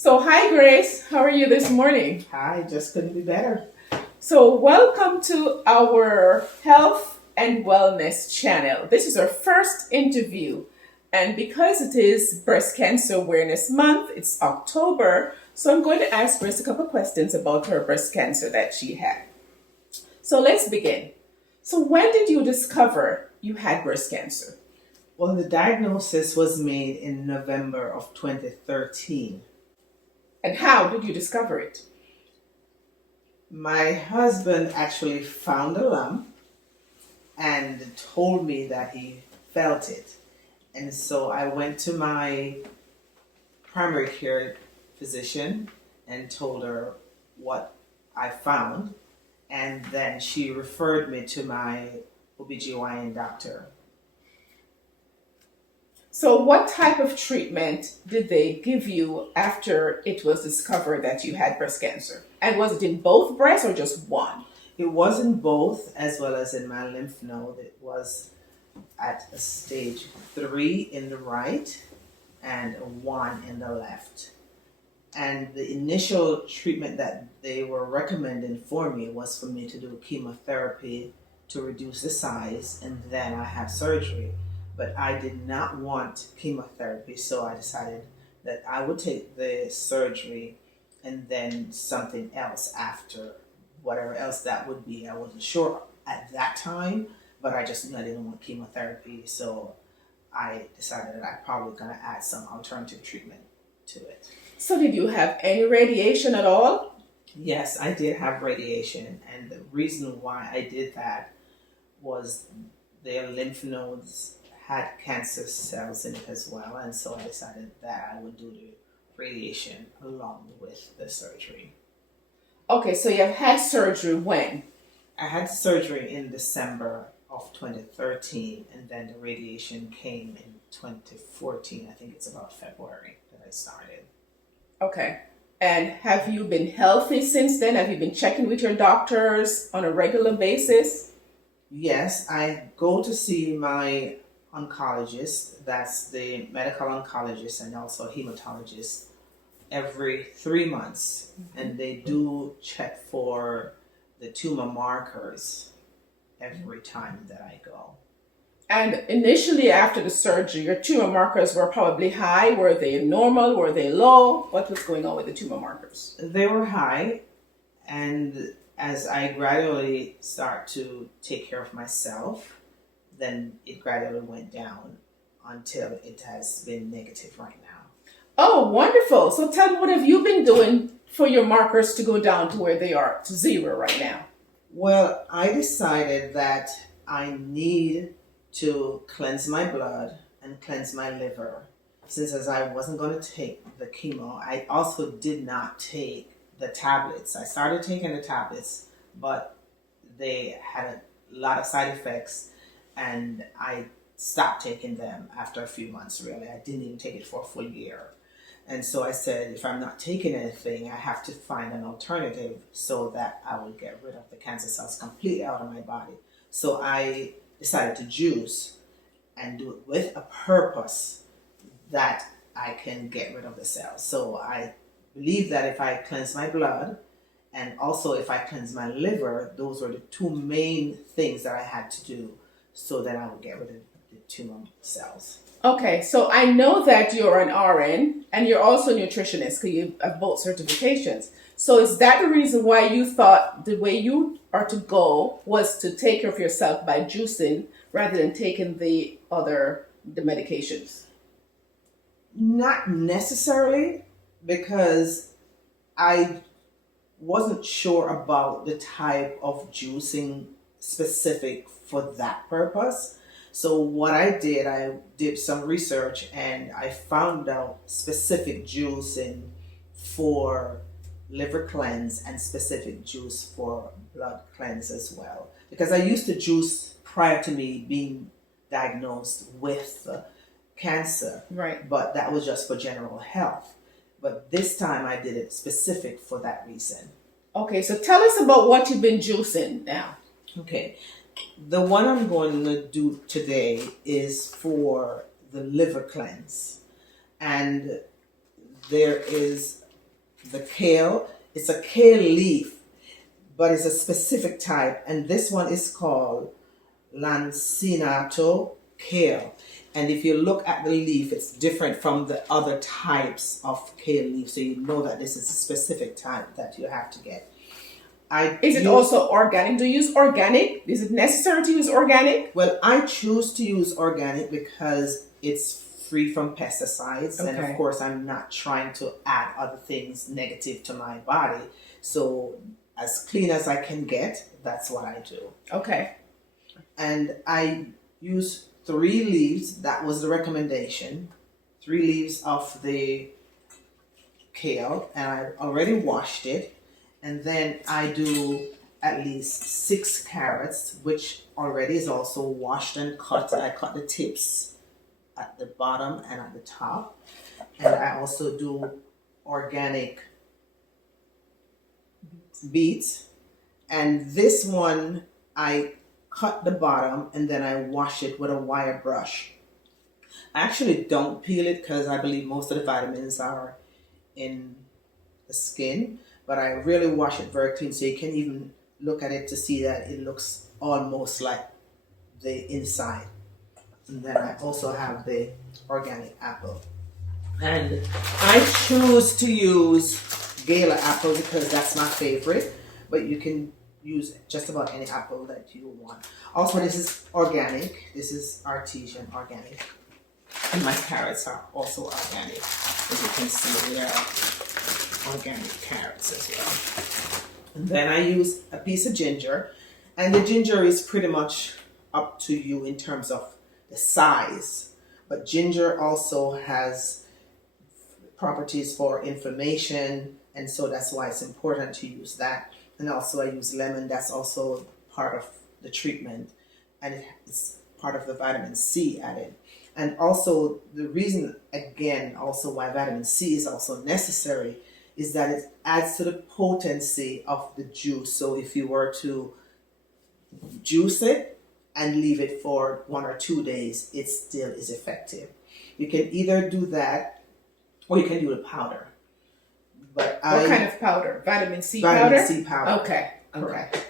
So, hi Grace, how are you this morning? I just couldn't be better. So, welcome to our health and wellness channel. This is our first interview, and because it is Breast Cancer Awareness Month, it's October, so I'm going to ask Grace a couple questions about her breast cancer that she had. So, let's begin. So, when did you discover you had breast cancer? Well, the diagnosis was made in November of 2013. And how did you discover it? My husband actually found a lump and told me that he felt it. And so I went to my primary care physician and told her what I found. And then she referred me to my OBGYN doctor. So, what type of treatment did they give you after it was discovered that you had breast cancer? And was it in both breasts or just one? It was in both as well as in my lymph node. It was at a stage 3 in the right and a 1 in the left. And the initial treatment that they were recommending for me was for me to do chemotherapy to reduce the size, and then I have surgery. But I did not want chemotherapy, so I decided that I would take the surgery and then something else after, whatever else that would be. I wasn't sure at that time, but I just knew I didn't want chemotherapy, so I decided that I'm probably going to add some alternative treatment to it. So, did you have any radiation at all? Yes, I did have radiation, and the reason why I did that was their lymph nodes had cancer cells in it as well, and so I decided that I would do the radiation along with the surgery. Okay, so you have had surgery when? I had surgery in December of 2013, and then the radiation came in 2014. I think it's about February that I started. Okay. And have you been healthy since then? Have you been checking with your doctors on a regular basis? Yes, I go to see my oncologist, that's the medical oncologist and also hematologist, every 3 months. And they do check for the tumor markers every time that I go. And initially, after the surgery, your tumor markers were probably high. Were they normal? Were they low? What was going on with the tumor markers? They were high, and as I gradually start to take care of myself, then it gradually went down until it has been negative right now. Oh, wonderful. So tell me, what have you been doing for your markers to go down to where they are, to zero right now? Well, I decided that I need to cleanse my blood and cleanse my liver. Since as I wasn't going to take the chemo, I also did not take the tablets. I started taking the tablets, but they had a lot of side effects, and I stopped taking them after a few months, really. I didn't even take it for a full year. And so I said, if I'm not taking anything, I have to find an alternative so that I will get rid of the cancer cells completely out of my body. So I decided to juice and do it with a purpose that I can get rid of the cells. So I believe that if I cleanse my blood and also if I cleanse my liver, those were the two main things that I had to do so that I would get rid of the tumor cells. Okay, so I know that you're an RN and you're also a nutritionist because you have both certifications. So is that the reason why you thought the way you are to go was to take care of yourself by juicing rather than taking the medications? Not necessarily, because I wasn't sure about the type of juicing specific for that purpose. So what I did some research and I found out specific juicing for liver cleanse and specific juice for blood cleanse as well. Because I used to juice prior to me being diagnosed with cancer, Right. but that was just for general health. But this time I did it specific for that reason. Okay, so tell us about what you've been juicing now. Okay, the one I'm going to do today is for the liver cleanse. And there is the kale. It's a kale leaf, but it's a specific type, and this one is called Lancinato kale. And if you look at the leaf, it's different from the other types of kale leaf, so you know that this is a specific type that you have to get. Is it also organic? Do you use organic? Is it necessary to use organic? Well, I choose to use organic because it's free from pesticides, and of course I'm not trying to add other things negative to my body. So as clean as I can get, that's what I do. Okay. And I use 3 leaves. That was the recommendation. 3 leaves of the kale, and I already washed it. And then I do at least 6 carrots, which already is also washed and cut. I cut the tips at the bottom and at the top. And I also do organic beets. And this one, I cut the bottom and then I wash it with a wire brush. I actually don't peel it because I believe most of the vitamins are in the skin, but I really wash it very clean, so you can even look at it to see that it looks almost like the inside. And then I also have the organic apple. And I choose to use Gala apple because that's my favorite, but you can use just about any apple that you want. Also, this is organic. This is artesian organic. And my carrots are also organic. As you can see, they are organic carrots as well. And then I use a piece of ginger. And the ginger is pretty much up to you in terms of the size. But ginger also has properties for inflammation, and so that's why it's important to use that. And also I use lemon. That's also part of the treatment, and it's part of the vitamin C added. And also the reason, again, also why vitamin C is also necessary is that it adds to the potency of the juice. So if you were to juice it and leave it for 1 or 2 days, it still is effective. You can either do that or you can do the powder. But what kind of powder? Vitamin C powder? Vitamin C powder. Okay. Correct.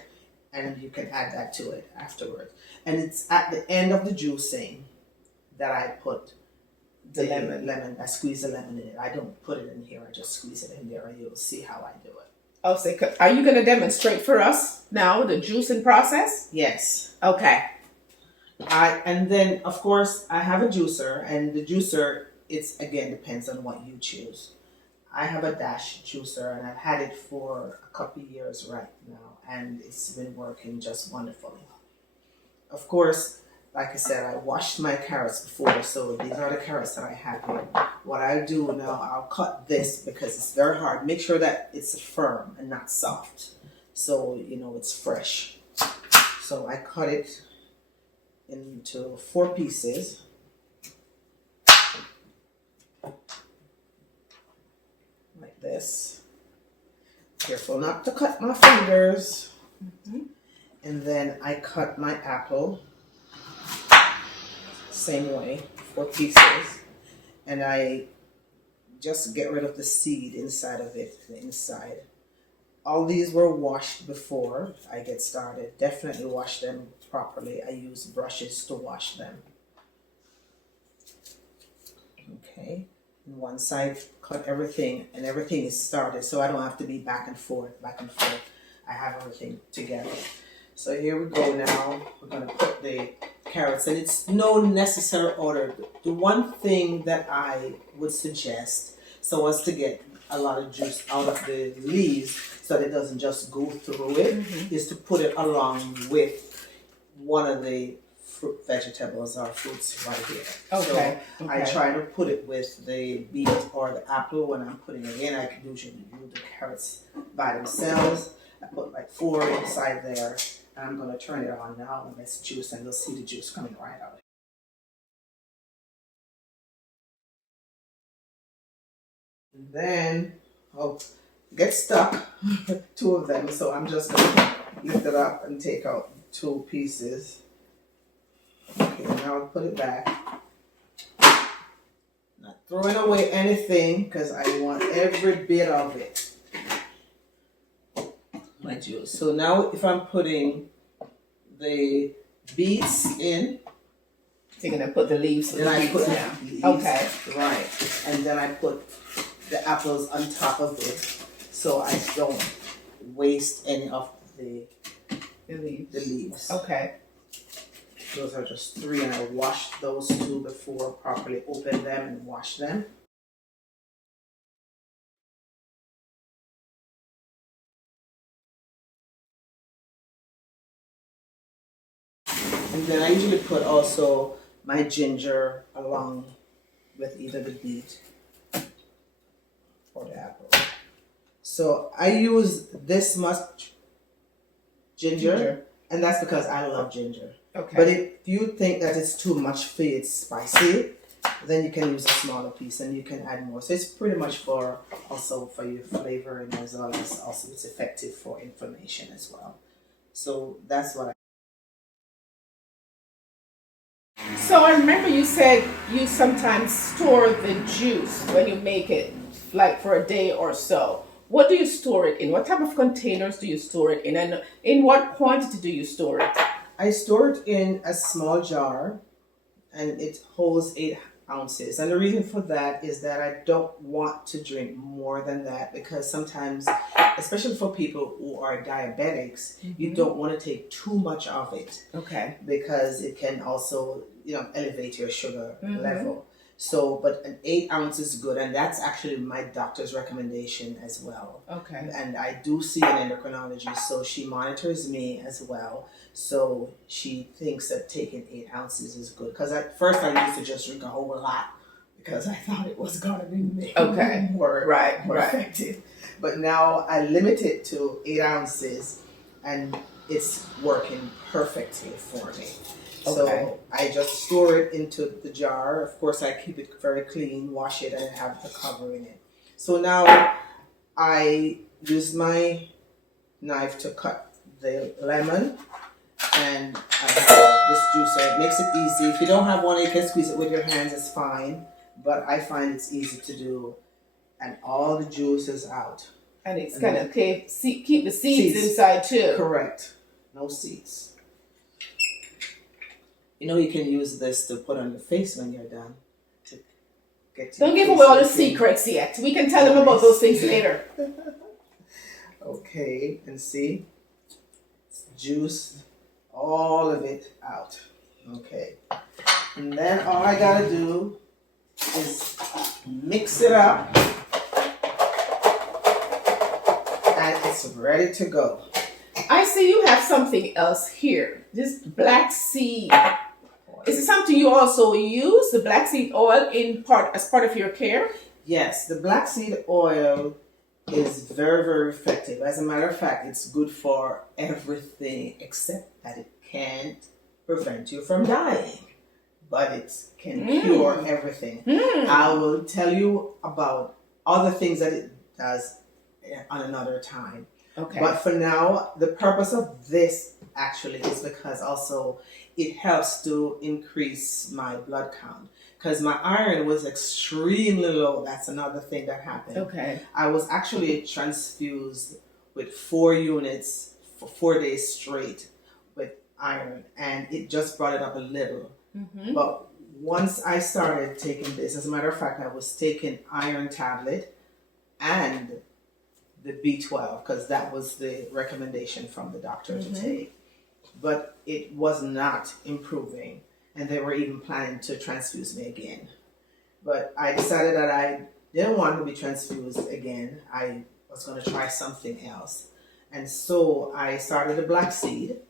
And you can add that to it afterwards. And it's at the end of the juicing that I put the lemon. I squeeze the lemon in it. I don't put it in here. I just squeeze it in there, and you'll see how I do it. I'll say, are you going to demonstrate for us now the juicing process? Yes. Okay. And then of course I have a juicer, and the juicer, it's again depends on what you choose. I have a Dash juicer, and I've had it for a couple of years right now, and it's been working just wonderfully. Of course, like I said, I washed my carrots before, so these are the carrots that I have here. What I do now, I'll cut this because it's very hard. Make sure that it's firm and not soft, so you know it's fresh. So I cut it into 4 pieces. Like this. Careful not to cut my fingers. And then I cut my apple same way, 4 pieces, and I just get rid of the seed inside of it, the inside. All these were washed before I get started. Definitely wash them properly. I use brushes to wash them. Okay, and once I've cut everything and everything is started, so I don't have to be back and forth. I have everything together. So here we go now. We're going to put the carrots, and it's no necessary order. The one thing that I would suggest, so as to get a lot of juice out of the leaves so that it doesn't just go through it, is to put it along with one of the fruit vegetables or fruits right here. Okay. So I try to put it with the beet or the apple when I'm putting it in. I can usually do the carrots by themselves. I put like 4 inside there. I'm going to turn it on now and let's juice, and you'll see the juice coming right out. And then, get stuck, 2 of them, so I'm just going to lift it up and take out 2 pieces. Okay, now I'll put it back. Not throwing away anything because I want every bit of it. juice. So now if I'm putting the beets in, So you're gonna put the leaves. then I put the down. leaves. Okay. Right. And then I put the apples on top of it, so I don't waste any of the leaves. Okay. Those are just 3, and I washed those 2 before, properly open them and wash them. And then I usually put also my ginger along with either the beet or the apple. So I use this much ginger. And that's because I love ginger. Okay. But if you think that it's too much for you, it's spicy, then you can use a smaller piece and you can add more. So it's pretty much for your flavoring, as well as also it's effective for inflammation as well. So that's what So I remember you said you sometimes store the juice when you make it, like for a day or so. What do you store it in? What type of containers do you store it in? And in what quantity do you store it? I store it in a small jar, and it holds 8 ounces. And the reason for that is that I don't want to drink more than that, because sometimes, especially for people who are diabetics, you don't want to take too much of it. Okay. Because it can also, elevate your sugar level. So, but an 8 ounce is good, and that's actually my doctor's recommendation as well. Okay. And I do see an endocrinologist, so she monitors me as well. So she thinks that taking 8 ounces is good. Because at first I used to just drink a whole lot because I thought it was going to be more effective. But now I limit it to 8 ounces, and it's working perfectly for me. Okay. So I just store it into the jar. Of course, I keep it very clean, wash it, and have the cover in it. So now I use my knife to cut the lemon, and I have this juicer. It makes it easy. If you don't have one, you can squeeze it with your hands. It's fine. But I find it's easy to do, and all the juice is out. And it's going to keep the seeds inside too. Correct. No seeds. You can use this to put on your face when you're done. Don't give away all the secrets yet. We can tell them about those things later. Okay, and see? It's juice, all of it out. Okay. And then all I gotta do is mix it up, and it's ready to go. I see you have something else here. This black seed. Is it something you also use, the black seed oil, as part of your care? Yes, the black seed oil is very, very effective. As a matter of fact, it's good for everything except that it can't prevent you from dying. But it can cure everything. I will tell you about other things that it does on another time. Okay. But for now, the purpose of this actually is because also it helps to increase my blood count. Because my iron was extremely low. That's another thing that happened. Okay. I was actually transfused with 4 units for 4 days straight with iron. And it just brought it up a little. But once I started taking this, as a matter of fact, I was taking iron tablet and the B12, because that was the recommendation from the doctor to take. But it was not improving, and they were even planning to transfuse me again. But I decided that I didn't want to be transfused again. I was going to try something else. And so I started the black seed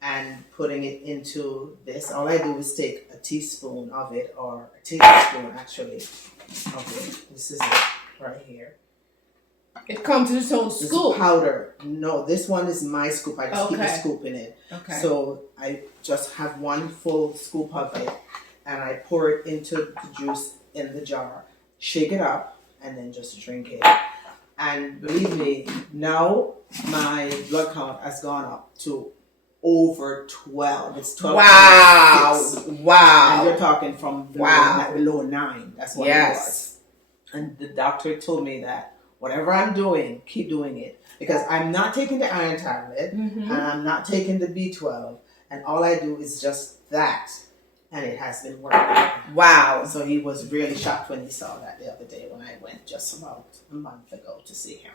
and putting it into this. All I do is take a teaspoon of it, or a tablespoon actually of it. This is it right here. It comes in its own scoop. Powder. No, this one is my scoop. I just keep a scoop in it. Okay. So I just have 1 full scoop of it, and I pour it into the juice in the jar, shake it up, and then just drink it. And believe me, now my blood count has gone up to over 12. It's 12. Wow. And you're talking from below 9. That's what it was. And the doctor told me that whatever I'm doing, keep doing it. Because I'm not taking the iron tablet, and I'm not taking the B12, and all I do is just that. And it has been working. Wow. So he was really shocked when he saw that the other day when I went just about a month ago to see him.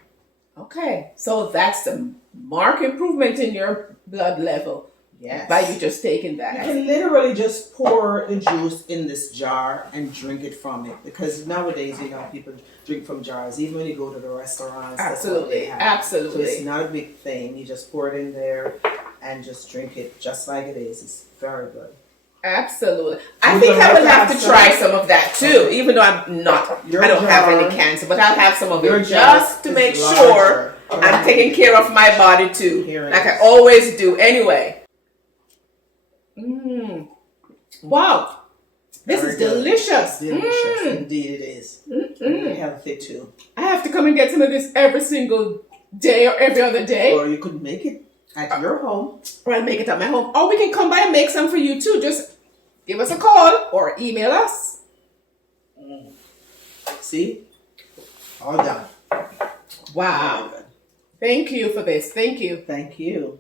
Okay. So that's a marked improvement in your blood level. Yes. By you just taking You that. can literally just pour the juice in this jar and drink it from it. Because nowadays, people drink from jars. Even when you go to the restaurants. Absolutely. So Absolutely. it's not a big thing. You just pour it in there and just drink it just like it is. It's very good. Absolutely. I think I will have to try some of that too, even though I don't have any cancer, but I'll have some of it just to make sure I'm taking care of my body too, like I always do anyway. Wow. This is delicious. Delicious. Indeed it is. And healthy too. I have to come and get some of this every single day or every other day. Or you could make it at your home. Or I'll make it at my home. Or we can come by and make some for you too. Just give us a call or email us. See? All done. Wow. Thank you for this. Thank you. Thank you.